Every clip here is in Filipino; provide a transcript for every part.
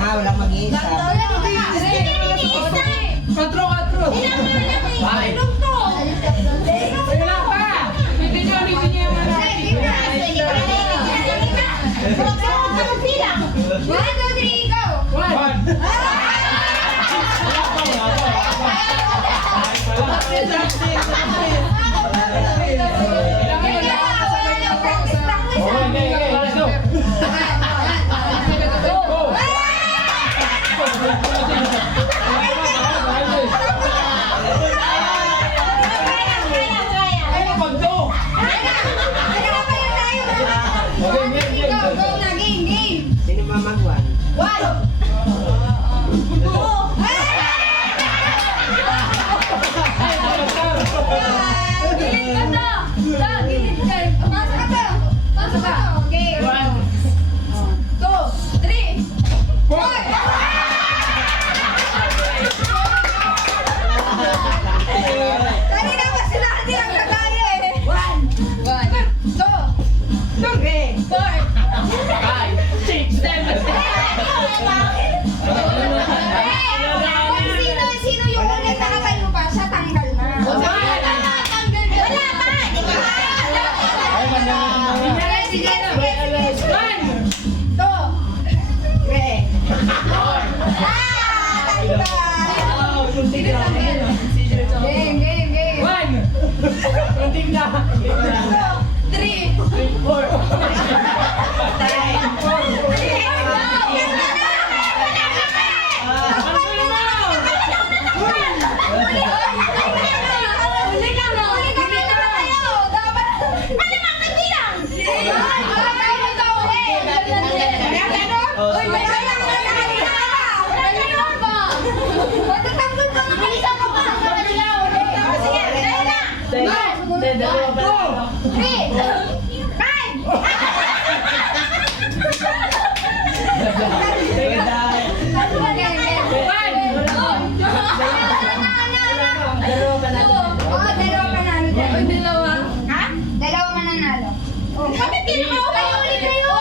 Walang mag-iisa. Katro. Ay. Wala pa. Pwede nyo yung mga One, two, three, go! Sino mamagwan? Sino yung ulit nakatayo pa? Siya tanggal na. Wala pa! Di ba? Sige. Two. Game. Kunting na. Three. Dalawa mananalo. Bakit di naman ako kayo ulit kayo?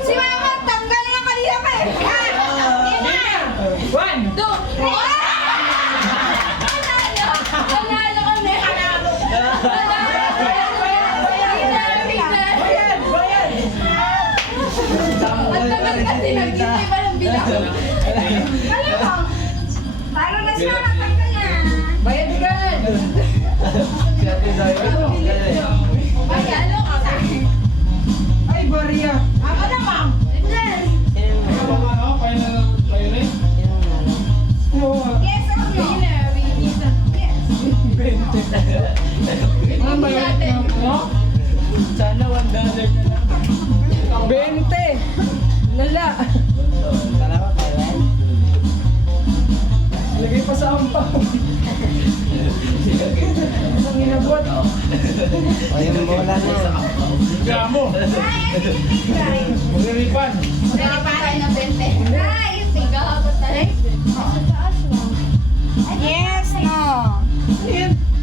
Si Mama, tanggal na kanina pa eh. One. Two. Panalo kami. Ang tagal kasi nag-isip pa ng bilang. Malamang. Talo na siya, tanggal na. Bayad ka. Ay, ano ka sa akin? Ay, Maria. Ako na, ma'am. Yes. Yes or no? Yes. Sana $1 na lang. 20. Lala. Dalawa tayo. Lagay pa sa ampaw. Ang inabot. Yung bola na. Gamo. Magre-refund. Pwede pa tayo ng 20. Guys, tigahapot na rin. Yes, no.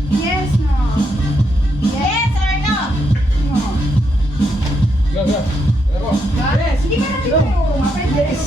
Yes, no. Yes or no? No. Gaga. Gago. Yes. Hindi ka natin kayo. Yes.